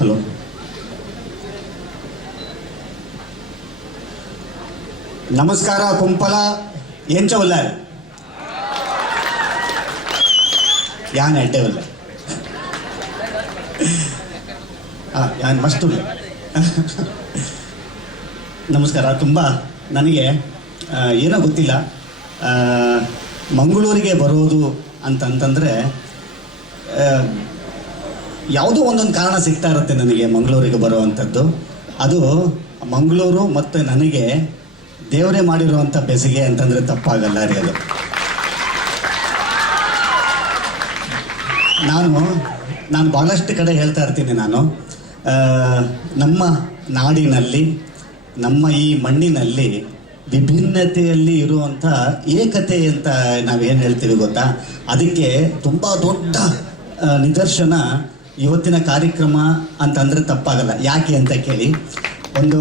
Hello. ನಮಸ್ಕಾರ ಕುಂಪಲ. ಎಂಚವಲ್ಲ ಯಾನ್ ಎಡ್ಡೆವಲ್ಲ ಹಾಂ, ಯಾನ್ ಮಸ್ತು ನಮಸ್ಕಾರ, ತುಂಬ ನನಗೆ ಏನೋ ಗೊತ್ತಿಲ್ಲ. ಮಂಗಳೂರಿಗೆ ಬರೋದು ಅಂತಂತಂದರೆ ಯಾವುದೋ ಒಂದೊಂದು ಕಾರಣ ಸಿಗ್ತಾ ಇರುತ್ತೆ ನನಗೆ ಮಂಗಳೂರಿಗೆ ಬರುವಂಥದ್ದು. ಅದು ಮಂಗಳೂರು ಮತ್ತು ನನಗೆ ದೇವರೇ ಮಾಡಿರುವಂಥ ಬೆಸಿಗೆ ಅಂತಂದರೆ ತಪ್ಪಾಗಲ್ಲ ರೀ ಅದು. ನಾನು ನಾನು ಭಾಳಷ್ಟು ಕಡೆ ಹೇಳ್ತಾ ಇರ್ತೀನಿ ನಾನು. ನಮ್ಮ ನಾಡಿನಲ್ಲಿ, ನಮ್ಮ ಈ ಮಣ್ಣಿನಲ್ಲಿ ವಿಭಿನ್ನತೆಯಲ್ಲಿ ಇರುವಂಥ ಏಕತೆ ಅಂತ ನಾವೇನು ಹೇಳ್ತೀವಿ ಗೊತ್ತಾ? ಅದಕ್ಕೆ ತುಂಬ ದೊಡ್ಡ ನಿದರ್ಶನ ಇವತ್ತಿನ ಕಾರ್ಯಕ್ರಮ ಅಂತಂದರೆ ತಪ್ಪಾಗಲ್ಲ. ಯಾಕೆ ಅಂತ ಕೇಳಿ, ಒಂದು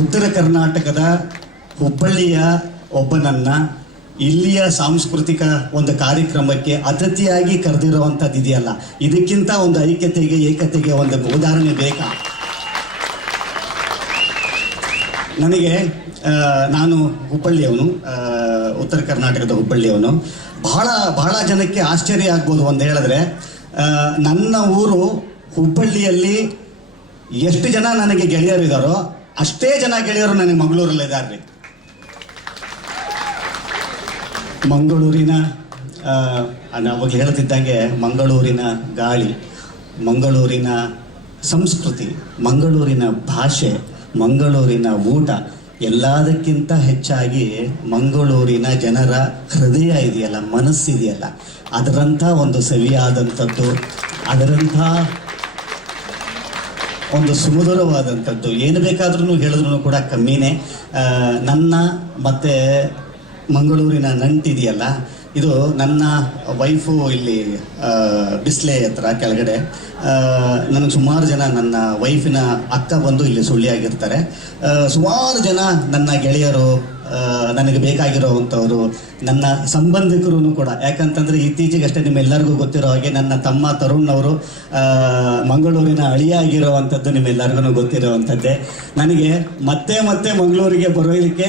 ಉತ್ತರ ಕರ್ನಾಟಕದ ಹುಬ್ಬಳ್ಳಿಯ ಒಬ್ಬನನ್ನ ಇಲ್ಲಿಯ ಸಾಂಸ್ಕೃತಿಕ ಒಂದು ಕಾರ್ಯಕ್ರಮಕ್ಕೆ ಅತಿಥಿಯಾಗಿ ಕರೆದಿರುವಂಥದ್ದು ಇದೆಯಲ್ಲ. ಇದಕ್ಕಿಂತ ಒಂದು ಐಕ್ಯತೆಗೆ, ಏಕತೆಗೆ ಒಂದು ಉದಾಹರಣೆ ಬೇಕಾ? ನನಗೆ ನಾನು ಹುಬ್ಬಳ್ಳಿಯವನು ಉತ್ತರ ಕರ್ನಾಟಕದ ಹುಬ್ಬಳ್ಳಿಯವನು. ಬಹಳ ಬಹಳ ಜನಕ್ಕೆ ಆಶ್ಚರ್ಯ ಆಗ್ಬೋದು ಒಂದು ಹೇಳಿದ್ರೆ ನನ್ನ ಊರು ಹುಬ್ಬಳ್ಳಿಯಲ್ಲಿ ಎಷ್ಟು ಜನ ನನಗೆ ಗೆಳೆಯರಿದ್ದಾರೋ ಅಷ್ಟೇ ಜನ ಗೆಳೆಯರು ನನಗೆ ಮಂಗಳೂರಲ್ಲಿ ಇದ್ದಾರೆ ರೀ ಮಂಗಳೂರಿನ ಅವಾಗ ಹೇಳ್ತಿದ್ದಂಗೆ ಮಂಗಳೂರಿನ ಗಾಳಿ, ಮಂಗಳೂರಿನ ಸಂಸ್ಕೃತಿ, ಮಂಗಳೂರಿನ ಭಾಷೆ, ಮಂಗಳೂರಿನ ಊಟ ಎಲ್ಲದಕ್ಕಿಂತ ಹೆಚ್ಚಾಗಿ ಮಂಗಳೂರಿನ ಜನರ ಹೃದಯ ಇದೆಯಲ್ಲ ಮನಸ್ಸಿದೆಯಲ್ಲ ಅದರಂಥ ಒಂದು ಸವಿಯಾದಂಥದ್ದು, ಅದರಂಥ ಒಂದು ಸುಮಧುರವಾದಂಥದ್ದು. ಏನು ಬೇಕಾದ್ರೂ ಹೇಳಿದ್ರು ಕೂಡ ಕಮ್ಮಿನೇ. ನನ್ನ ಮತ್ತೆ ಮಂಗಳೂರಿನ ನಂಟಿದೆಯಲ್ಲ ಇದು ನನ್ನ ವೈಫು ಇಲ್ಲಿ ಡಿಸ್ಲೇ ಬಿಸ್ಲೆ ಹತ್ರ ಕೆಳಗಡೆ. ನನಗೆ ಸುಮಾರು ಜನ ನನ್ನ ವೈಫಿನ ಅಕ್ಕ ಬಂದು ಇಲ್ಲಿ ಸುಳ್ಳಿಯಾಗಿರ್ತಾರೆ. ಸುಮಾರು ಜನ ನನ್ನ ಗೆಳೆಯರು ನನಗೆ ಬೇಕಾಗಿರೋವಂಥವ್ರು, ನನ್ನ ಸಂಬಂಧಿಕರು ಕೂಡ. ಯಾಕಂತಂದರೆ ಇತ್ತೀಚೆಗಷ್ಟೇ ನಿಮ್ಮೆಲ್ಲರಿಗೂ ಗೊತ್ತಿರೋ ಹಾಗೆ ನನ್ನ ತಮ್ಮ ತರುಣ್ ಅವರು ಮಂಗಳೂರಿನ ಅಳಿಯಾಗಿರುವಂಥದ್ದು ನಿಮ್ಮೆಲ್ಲರಿಗೂ ಗೊತ್ತಿರುವಂಥದ್ದೇ. ನನಗೆ ಮತ್ತೆ ಮತ್ತೆ ಮಂಗಳೂರಿಗೆ ಬರೋದಕ್ಕೆ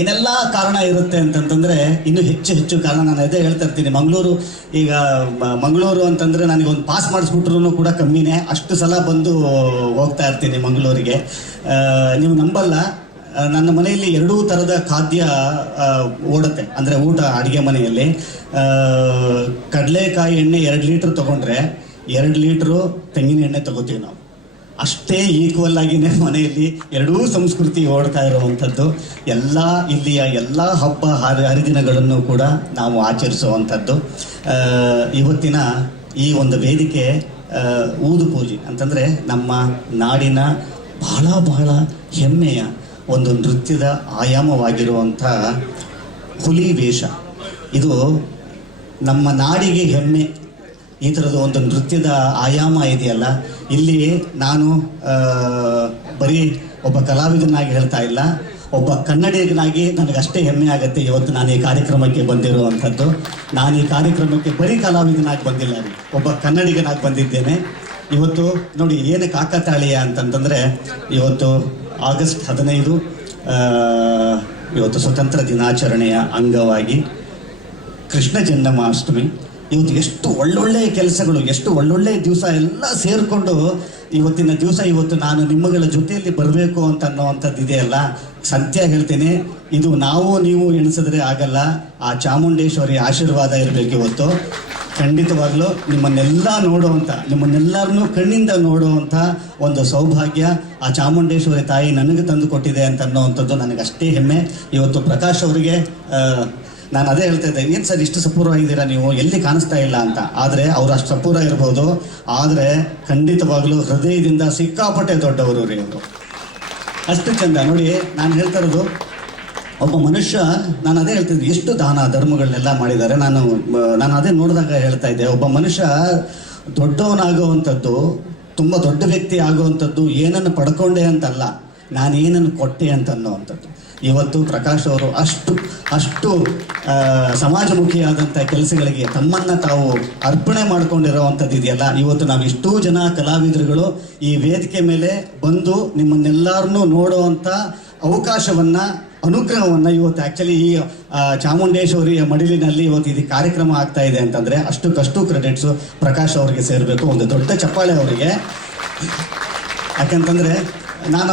ಏನೆಲ್ಲ ಕಾರಣ ಇರುತ್ತೆ ಅಂತಂತಂದರೆ, ಇನ್ನು ಹೆಚ್ಚು ಹೆಚ್ಚು ಕಾರಣ ನಾನು ಅದೇ ಹೇಳ್ತಾ ಇರ್ತೀನಿ. ಮಂಗಳೂರು, ಈಗ ಮಂಗಳೂರು ಅಂತಂದರೆ ನನಗೆ ಒಂದು ಪಾಸ್ ಮಾಡಿಸ್ಬಿಟ್ರು ಕೂಡ ಕಮ್ಮಿನೇ. ಅಷ್ಟು ಸಲ ಬಂದು ಹೋಗ್ತಾ ಇರ್ತೀನಿ ಮಂಗಳೂರಿಗೆ. ನೀವು ನಂಬಲ್ಲ. ನನ್ನ ಮನೆಯಲ್ಲಿ ಎರಡೂ ಥರದ ಖಾದ್ಯ ಓಡುತ್ತೆ. ಅಂದರೆ ಊಟ, ಅಡುಗೆ ಮನೆಯಲ್ಲಿ. ಕಡಲೆಕಾಯಿ ಎಣ್ಣೆ ಎರಡು ಲೀಟರ್ ತಗೊಂಡ್ರೆ ಎರಡು ಲೀಟ್ರು ತೆಂಗಿನ ಎಣ್ಣೆ ತಗೋತೀವಿ ನಾವು. ಅಷ್ಟೇ ಈಕ್ವಲ್ ಆಗಿನೇ ಮನೆಯಲ್ಲಿ ಎರಡೂ ಸಂಸ್ಕೃತಿ ಓಡ್ತಾ ಇರುವಂಥದ್ದು. ಎಲ್ಲ ಇಲ್ಲಿಯ ಎಲ್ಲ ಹಬ್ಬ ಹರಿ, ಹರಿದಿನಗಳನ್ನು ಕೂಡ ನಾವು ಆಚರಿಸುವಂಥದ್ದು. ಇವತ್ತಿನ ಈ ಒಂದು ವೇದಿಕೆ ಊದು ಪೂಜೆ ಅಂತಂದರೆ ನಮ್ಮ ನಾಡಿನ ಬಹಳ ಬಹಳ ಹೆಮ್ಮೆಯ ಒಂದು ನೃತ್ಯದ ಆಯಾಮವಾಗಿರುವಂಥ ಹುಲಿ ವೇಷ ಇದು ನಮ್ಮ ನಾಡಿಗೆ ಹೆಮ್ಮೆ. ಈ ಥರದ ಒಂದು ನೃತ್ಯದ ಆಯಾಮ ಇದೆಯಲ್ಲ. ಇಲ್ಲಿ ನಾನು ಬರೀ ಒಬ್ಬ ಕಲಾವಿದನಾಗಿ ಹೇಳ್ತಾ ಇಲ್ಲ. ಒಬ್ಬ ಕನ್ನಡಿಗನಾಗಿ ನನಗಷ್ಟೇ ಹೆಮ್ಮೆ ಆಗುತ್ತೆ. ಇವತ್ತು ನಾನು ಈ ಕಾರ್ಯಕ್ರಮಕ್ಕೆ ಬಂದಿರುವಂಥದ್ದು. ನಾನು ಈ ಕಾರ್ಯಕ್ರಮಕ್ಕೆ ಬರೀ ಕಲಾವಿದನಾಗಿ ಬಂದಿಲ್ಲ. ಒಬ್ಬ ಕನ್ನಡಿಗನಾಗಿ ಬಂದಿದ್ದೇನೆ. ಇವತ್ತು ನೋಡಿ, ಏನು ಕಾಕತಾಳೀಯ ಅಂತಂತಂದರೆ, ಇವತ್ತು ಆಗಸ್ಟ್ ಹದಿನೈದು ಇವತ್ತು ಸ್ವತಂತ್ರ ದಿನಾಚರಣೆಯ ಅಂಗವಾಗಿ ಕೃಷ್ಣ ಜನ್ಮಾಷ್ಟಮಿ. ಇವತ್ತು ಎಷ್ಟು ಒಳ್ಳೊಳ್ಳೆ ಕೆಲಸಗಳು, ಎಷ್ಟು ಒಳ್ಳೊಳ್ಳೆ ದಿವಸ ಎಲ್ಲ ಸೇರಿಕೊಂಡು ಇವತ್ತಿನ ದಿವಸ, ಇವತ್ತು ನಾನು ನಿಮ್ಮಗಳ ಜೊತೆಯಲ್ಲಿ ಬರಬೇಕು ಅಂತ ಅನ್ನೋವಂಥದ್ದು ಇದೆಯಲ್ಲ ಸತ್ಯ ಹೇಳ್ತೀನಿ, ಇದು ನಾವು ನೀವು ಎಣಿಸಿದ್ರೆ ಆಗಲ್ಲ. ಆ ಚಾಮುಂಡೇಶ್ವರಿ ಆಶೀರ್ವಾದ ಇರಬೇಕು ಇವತ್ತು. ಖಂಡಿತವಾಗ್ಲೂ ನಿಮ್ಮನ್ನೆಲ್ಲ ನೋಡುವಂಥ ನಿಮ್ಮನ್ನೆಲ್ಲರನ್ನೂ ಕಣ್ಣಿಂದ ನೋಡುವಂಥ ಒಂದು ಸೌಭಾಗ್ಯ ಆ ಚಾಮುಂಡೇಶ್ವರಿ ತಾಯಿ ನನಗೆ ತಂದು ಕೊಟ್ಟಿದೆ ಅಂತ ಅನ್ನೋವಂಥದ್ದು ನನಗಷ್ಟೇ ಹೆಮ್ಮೆ. ಇವತ್ತು ಪ್ರಕಾಶ್ ಅವರಿಗೆ ನಾನು ಅದೇ ಹೇಳ್ತಾ ಇದ್ದೆ ಏನು ಸರ್ ಇಷ್ಟು ಸಪೂರವಾಗಿದ್ದೀರಾ ನೀವು? ಎಲ್ಲಿ ಕಾಣಿಸ್ತಾ ಇಲ್ಲ ಅಂತ. ಆದರೆ ಅವ್ರು ಅಷ್ಟು ಸಪೂರ ಇರ್ಬೋದು. ಆದರೆ ಖಂಡಿತವಾಗಲೂ ಹೃದಯದಿಂದ ಸಿಕ್ಕಾಪಟ್ಟೆ ದೊಡ್ಡವರು ರೀ ಅವರು. ಅಷ್ಟು ಚಂದ. ನೋಡಿ, ನಾನು ಹೇಳ್ತಾ ಇರೋದು, ಒಬ್ಬ ಮನುಷ್ಯ, ನಾನು ಅದೇ ಹೇಳ್ತಿದ್ದೆ, ಎಷ್ಟು ದಾನ ಧರ್ಮಗಳನ್ನೆಲ್ಲ ಮಾಡಿದ್ದಾರೆ. ನಾನು ನಾನು ಅದೇ ನೋಡಿದಾಗ ಹೇಳ್ತಾ ಇದ್ದೆ, ಒಬ್ಬ ಮನುಷ್ಯ ದೊಡ್ಡವನಾಗುವಂಥದ್ದು, ತುಂಬ ದೊಡ್ಡ ವ್ಯಕ್ತಿ ಆಗುವಂಥದ್ದು ಏನನ್ನು ಪಡ್ಕೊಂಡೆ ಅಂತಲ್ಲ. ನಾನು ಏನನ್ನು ಕೊಟ್ಟೆ ಅಂತ ಅನ್ನೋವಂಥದ್ದು ಇವತ್ತು ಪ್ರಕಾಶ್ ಅವರು ಅಷ್ಟು ಅಷ್ಟು ಸಮಾಜಮುಖಿಯಾದಂಥ ಕೆಲಸಗಳಿಗೆ ತಮ್ಮನ್ನ ತಾವು ಅರ್ಪಣೆ ಮಾಡ್ಕೊಂಡಿರೋವಂಥದ್ದು ಇದೆಯಲ್ಲ, ಇವತ್ತು ನಾವು ಎಷ್ಟೋ ಜನ ಕಲಾವಿದರುಗಳು ಈ ವೇದಿಕೆ ಮೇಲೆ ಬಂದು ನಿಮ್ಮನ್ನೆಲ್ಲರನ್ನೂ ನೋಡುವಂಥ ಅವಕಾಶವನ್ನು, ಅನುಗ್ರಹವನ್ನು ಇವತ್ತು ಆ್ಯಕ್ಚುಲಿ ಈ ಚಾಮುಂಡೇಶ್ವರಿಯ ಮಡಿಲಿನಲ್ಲಿ ಇವತ್ತು ಇದು ಕಾರ್ಯಕ್ರಮ ಆಗ್ತಾ ಇದೆ ಅಂತಂದ್ರೆ ಅಷ್ಟಕ್ಕಷ್ಟು ಕ್ರೆಡಿಟ್ಸು ಪ್ರಕಾಶ್ ಅವರಿಗೆ ಸೇರಬೇಕು. ಒಂದು ದೊಡ್ಡ ಚಪ್ಪಾಳೆ ಅವರಿಗೆ. ಯಾಕಂತಂದರೆ ನಾನು